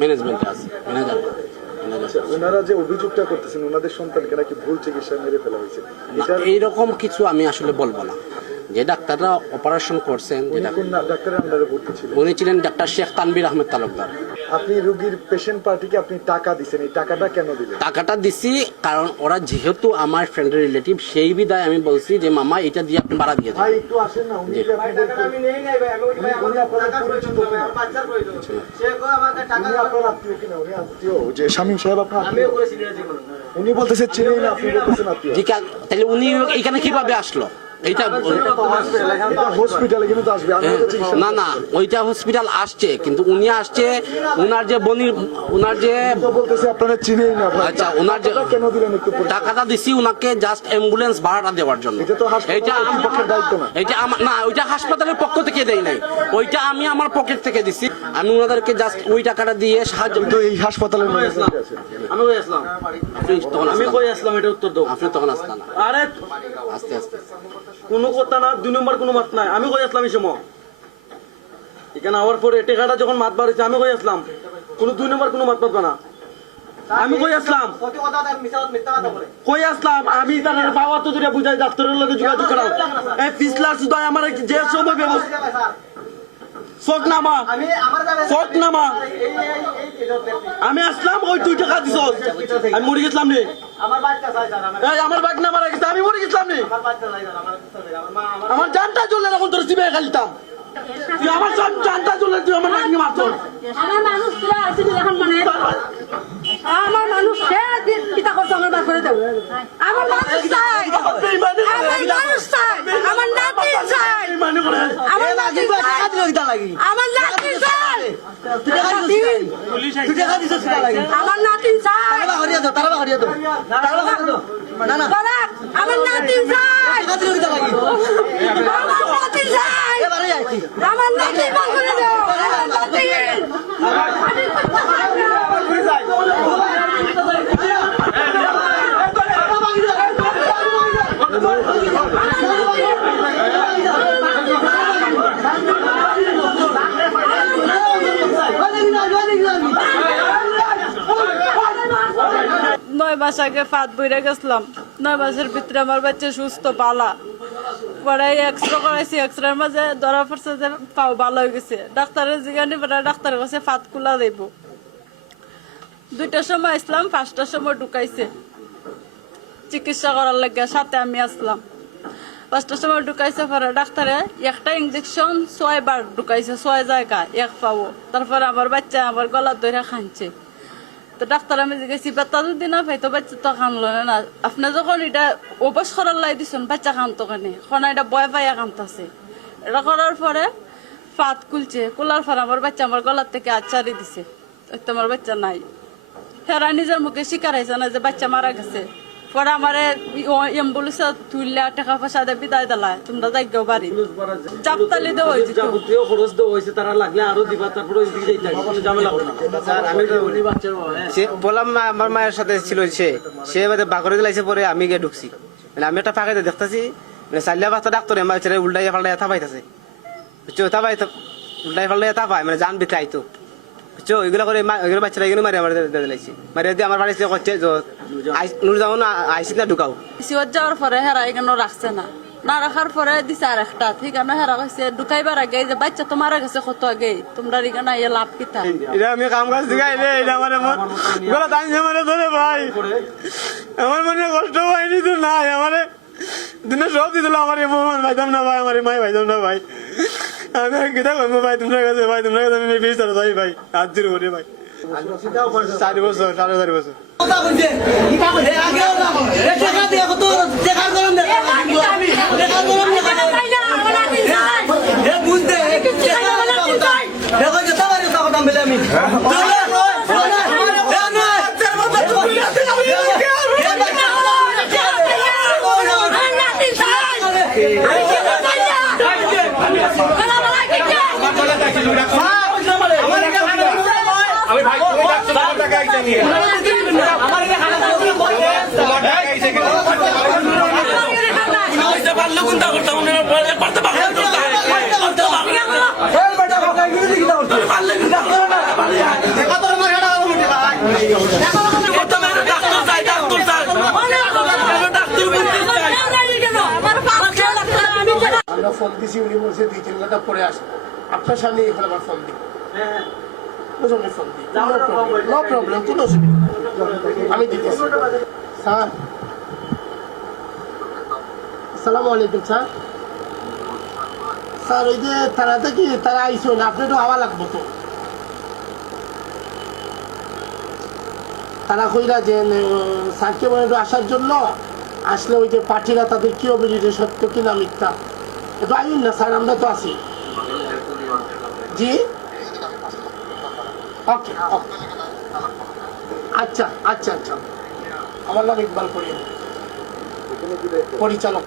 ম্যানেজমেন্টে আছে, ম্যানেজার। ওনারা যে অভিযোগটা করতেছেন ওনাদের সন্তানকে নাকি ভুল চিকিৎসায় মেরে ফেলা হয়েছে, এইরকম কিছু আমি আসলে বলবো না। যে ডাক্তাররা অপারেশন করছেন, ডাক্তারের আন্ডারে ভর্তি ছিলেন, উনি ছিলেন ডাক্তার শেখ তানভীর আহমেদ তালুকদার। আপনি রোগীর পেশেন্ট পার্টিকে আপনি টাকা দিচ্ছেন, এই টাকাটা কেন দিলেন? টাকাটা দিছি কারণ ওরা যেহেতু আমার ফ্রেন্ডের রিলেটিভ, সেই বিদায় আমি বলছি যে মামা এটা দিয়ে আপনি ভাড়া দিয়ে দেন। ভাই একটু আসেন না, উনি কি আপনাদের আত্মীয় কিনা? উনি আত্মীয়, যে শামীম সাহেব আপনার আত্মীয়? উনি বলতেছে চিনি না, আপনি বলতেছেন আত্মীয়। তাহলে উনি এখানে কিভাবে আসলো? এইটা হসপিটালে কিন্তু আসবে, না না, ওইটা হসপিটাল আসছে, কিন্তু উনি আসছে ওনার যে বনির, ওনার যে বলতেছে আপনারা চিনেই না। আচ্ছা, ওনার যে কেন দিলেন একটু? টাকাটা দিছি ওনাকে জাস্ট অ্যাম্বুলেন্স ভাড়াটা দেওয়ার জন্য। এটা আমার পক্ষের দায়িত্ব না। এটা আমার না, ওইটা হাসপাতালের পক্ষ থেকে দেই নাই, ওইটা আমি আমার পকেট থেকে দিছি। আমি ওনাদেরকে জাস্ট ওই টাকাটা দিয়ে সাহায্য। তো এই হাসপাতালের আমি কই আসলাম, আমি কই আসলাম, এটা উত্তর দাও। আপনি তখন আসতেন না। আরে আস্তে আস্তে কোনো কথা না, 2 নম্বর কোনো মাত নাই। আমি কই আসলাম এই সময় এখানে আওয়ার পরে টেকাটা যখন মাত বাড়িছে, আমি কই আসলাম, কোনো 2 নম্বর কোনো মাত পাবো না। আমি কই আসলাম, কই আসলাম আমি তার বাবা তো দূরে বুঝাই, ডাক্তারের লগে যোগাযোগ করা। এই পিছলা শুধু আমার যে সময় ব্যবস্থা শোক নামা, শোক নামা, আমি আসলাম, ওই 2 টাকা দিছ, আমি মরে গেছিলাম নি। আমার বাইক না মারা গেছে, আমি মরে গেছিলাম নি। আমার জানটা চললে এখন তোর সিবে খালিতাম, তুই আমার জানটা চললে তুই আমার নাকি মারছ। আমার মানুষ এখন মানে আমার মানুষ পিতা করছে, আমার বাপ করে দেবো। আমার মানুষ চাই, আমার মানুষ চাই, আমার নাতি চাই, আমার নাতি চাই, আমার নাতি চাই, আমার নাতি চাই, আমার নাতি চাই, আমার নাতি করে দেবো, আমার নাতি। নয় মাস আগে ফাঁদ বইরা গেছিলাম, 9 মাসের ভিতরে আমার বাচ্চা সুস্থ পালা পরে এক্সরে করাইছি, এক্সরের মাঝে ধরা পড়ছে যে পাও ভালো হয়ে গেছে। ডাক্তারের জিজ্ঞানি পরে ডাক্তারের কাছে ফাঁদ খোলা দেব। 2টার সময় আসলাম, 5টার সময় ঢুকাইছে চিকিৎসা করার লাগে, সাথে আমি আসলাম। 5টার সময় ঢুকাইছে, পরে ডাক্তারে একটা ইঞ্জেকশন 6 বার ঢুকাইছে, 6 জায়গা 1 পাবো। তারপরে আমার বাচ্চা আমার গলা ধরে খানছে। তো ডাক্তার আমি জিজ্ঞাসি বাচ্চা যদি না পাই তো বাচ্চা তো কানলো না। আপনি যখন এটা অভ্যাস করার লাই দিচ্ছেন বাচ্চা কানতো কেনে, এখন এটা বয় পাইয়া কানতাছে। এটা করার পরে ফাঁদ খুলছে, খোলার পরে আমার বাচ্চা আমার গলার থেকে আচারি দিছে, আমার বাচ্চা নাই। হেরা নিজের মুখে স্বীকার হয়েছে না যে বাচ্চা মারা গেছে। পরে আমার অ্যাম্বুলেন্স তুললে টাকা পয়সা দিয়ে বিদায় দিলা, তোমরা যাইগো বাড়ি চাপতালি দেওয়া হয়েছে, যাবতীয় খরচ দেওয়া হয়েছে, তারা লাগলে আরো দিবা, তারপরে ওই দিকে যাইতে কোনো ঝামেলা হবে না। বললাম আমার মায়ের সাথে ছিল, সে বাঘরে দিলাইছে, পরে আমি গিয়ে ঢুকছি। মানে আমি একটা ফাঁকাইতে দেখতেছি, মানে চালিয়া বাচ্চা ডাক্তার আমার ছেলে উল্টাইয়া পাল্টাইয়া থাপাইতেছে, বুঝছো? উল্টাই পাল্টাইয়া থাপাই, মানে জান বিতে আইতো, বুঝছো? এগুলো করে এগুলো বাচ্চারা এগুলো মারি আমার দিলাইছি, মারি দিয়ে আমার বাড়ি করছে নুরজামান আইসি না ঢুকাও। সিওর যাওয়ার পরে হেরা এখানে রাখছে না, না রাখার পরে দিছে আর একটা, ঠিক আছে হেরা কইছে ঢুকাইবার আগে যে বাচ্চা তো মারা গেছে কত আগে, তোমরা এখানে ইয়ে লাভ কিতা। এটা আমি কাম কাজ শিখাই রে, এটা আমার গলা টানছে মানে ধরে ভাই, আমার মনে কষ্ট হয়নি তো নাই, আমার দিনে সব দিল, আমার মোহাম্মদ ভাইতাম না ভাই, আমার মাই ভাইতাম না ভাই, আমি কিতা করবো ভাই তোমার কাছে, ভাই তোমার কাছে আমি বেশ যাই ভাই, হাত দিল ওরে ভাই। 4 বছর 4.5 বছর আমি ভাই আমরা ফোন দিছি, উনি বলছে 2-3 ঘন্টা পরে আসে। আপনার সামনে এখন আবার ফোন দিই, বুঝলেন? ফোন দিই, নো প্রবলেম, কোনো অসুবিধা নেই। আমি দিতেছি। স্যার, আসসালামু আলাইকুম স্যার। স্যার ওই যে তারা থেকে তারা আইসো না, আপনি একটু আওয়া লাগবো তো। তারা কইরা যে স্যারকে বলে একটু আসার জন্য, আসলে ওই যে পার্টিরা তাদের কি হবে যে সত্য কিনা মিথ্যা একটু আইন না স্যার, আমরা তো আছি। জি ওকে, আচ্ছা আচ্ছা আচ্ছা। আমার নাম ইকবাল করিম, পরিচালক।